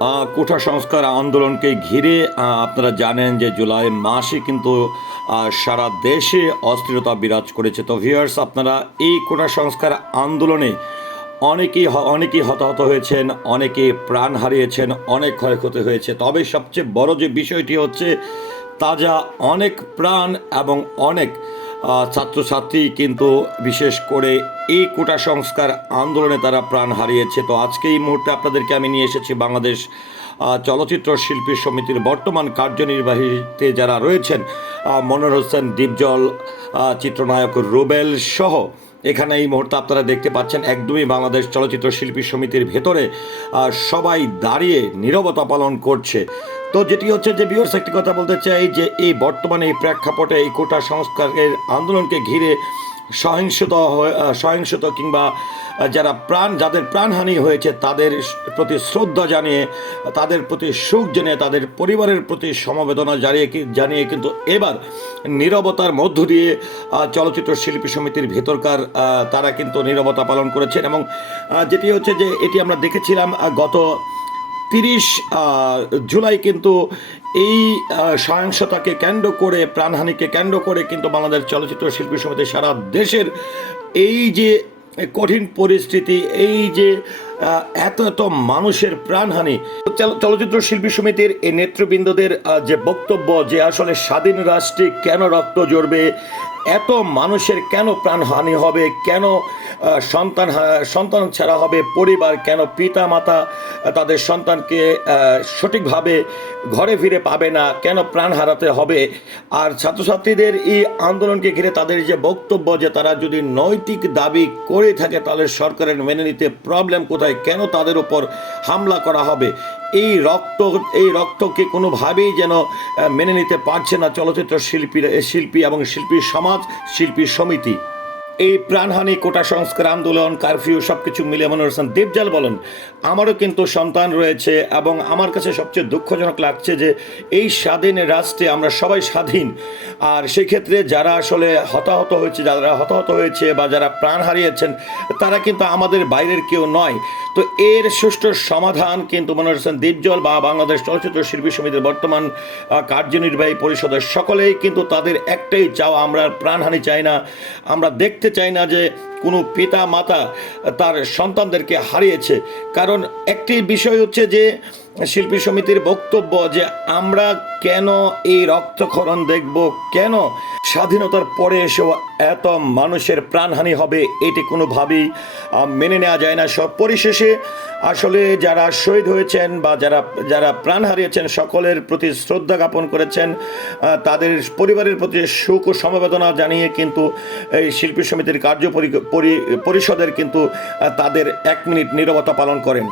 কোঠা সংস্কার আন্দোলনকে ঘিরে আপনারা জানেন যে জুলাই মাসে কিন্তু সারা দেশে অস্থিরতা বিরাজ করেছে। তো ভিউয়ার্স আপনারা এই কোঠা সংস্কার আন্দোলনে অনেকেই অনেকেই হতাহত হয়েছেন, অনেকে প্রাণ হারিয়েছেন, অনেক ক্ষয়ক্ষতি হয়েছে। তবে সবচেয়ে বড় যে বিষয়টি হচ্ছে, তাজা অনেক প্রাণ এবং অনেক ছাত্রছাত্রী কিন্তু বিশেষ করে এই কোটা সংস্কার আন্দোলনে তারা প্রাণ হারিয়েছে। তো আজকে এই মুহূর্তে আপনাদেরকে আমি নিয়ে এসেছি বাংলাদেশ চলচ্চিত্র শিল্পী সমিতির বর্তমান কার্যনির্বাহীতে যারা রয়েছেন মনোর হোসেন, দীপজল চিত্রনায়ক রুবেল সহ। এখানে এই মুহূর্তে আপনারা দেখতে পাচ্ছেন একদমই বাংলাদেশ চলচ্চিত্র শিল্পী সমিতির ভেতরে সবাই দাঁড়িয়ে নিরবতা পালন করছে। তো যেটি হচ্ছে যে বিয়র্স একটি কথা বলতে চাই যে এই বর্তমানে এই প্রেক্ষাপটে এই কোটা সংস্কারের আন্দোলনকে ঘিরে সহিংসতা সহিংসতা কিংবা যারা প্রাণ, যাদের প্রাণহানি হয়েছে, তাদের প্রতি শ্রদ্ধা জানিয়ে, তাদের প্রতি সুখ জেনে, তাদের পরিবারের প্রতি সমবেদনা জানিয়ে জানিয়ে কিন্তু এবার নীরবতার মধ্য দিয়ে চলচ্চিত্র শিল্পী সমিতির ভেতরকার তারা কিন্তু নীরবতা পালন করেছেন এবং যেটি হচ্ছে যে, এটি আমরা দেখেছিলাম গত তিরিশ জুলাই কিন্তু এই সহিংসতাকে কেন্দ্র করে, প্রাণহানিকে কেন্দ্র করে কিন্তু বাংলাদেশ চলচ্চিত্র শিল্পী সমিতি সারা দেশের এই যে কঠিন পরিস্থিতি, এই যে এত এত মানুষের প্রাণহানি, চল- চলচ্চিত্র শিল্পী সমিতির এই নেতৃবৃন্দদের যে বক্তব্য যে আসলে স্বাধীন রাষ্ট্রে কেন রক্ত জড়বে এত মানুষের কেন প্রাণহানি হবে? কেন সন্তান সন্তান ছাড়া হবে? পরিবার কেন পিতা মাতা তাদের সন্তানকে সঠিকভাবে ঘরে ফিরে পাবে না? কেন প্রাণ হারাতে হবে? আর ছাত্রছাত্রীদের এই আন্দোলনকে ঘিরে তাদের যে বক্তব্য যে তারা যদি নৈতিক দাবি করে থাকে, তাহলে সরকারের মেনে নিতে প্রবলেম কোথায়? কেন তাদের উপর হামলা করা হবে? এই রক্ত, এই রক্তকে কোনোভাবেই যেন মেনে নিতে পারছে না চলচ্চিত্র শিল্পীরা, শিল্পী এবং শিল্পী সমাজ, শিল্পী সমিতি। এই প্রাণহানি, কোটা সংস্কার, আন্দোলন, কারফিউ সব কিছু মিলে মনে হচ্ছেন দেবজাল বলেন, আমারও কিন্তু সন্তান রয়েছে এবং আমার কাছে সবচেয়ে দুঃখজনক লাগছে যে এই স্বাধীন রাষ্ট্রে আমরা সবাই স্বাধীন। আর সেক্ষেত্রে যারা আসলে হতাহত হয়েছে, যারা হতাহত হয়েছে বা যারা প্রাণ হারিয়েছেন, তারা কিন্তু আমাদের বাইরের কেউ নয়। তো এর সুষ্ঠু সমাধান কিন্তু মনে হচ্ছেন দীপজল বা বাংলাদেশ চলচ্চিত্র শিল্পী সমিতির বর্তমান কার্যনির্বাহী পরিষদের সকলেই কিন্তু তাদের একটাই চাওয়া, আমরা প্রাণহানি চাই না, আমরা দেখতে চাই না যে কোনো পিতা মাতা তার সন্তানদেরকে হারিয়েছে। কারণ একটি বিষয় হচ্ছে যে শিল্পী সমিতির বক্তব্য যে আমরা কেন এই রক্তক্ষরণ দেখব? কেন স্বাধীনতার পরে এসেও এত মানুষের প্রাণহানি হবে এটি কোনোভাবেই মেনে নেওয়া যায় না। সব পরিশেষে আসলে যারা শহীদ হয়েছেন বা যারা যারা প্রাণ হারিয়েছেন, সকলের প্রতি শ্রদ্ধা জ্ঞাপন করেছেন তাদের পরিবারের প্রতি সুখ ও সমবেদনা জানিয়ে কিন্তু এই শিল্পী সমিতির কার্য পরি- পরি- পরিষদের কিন্তু তাদের এক মিনিট নীরবতা পালন করেন।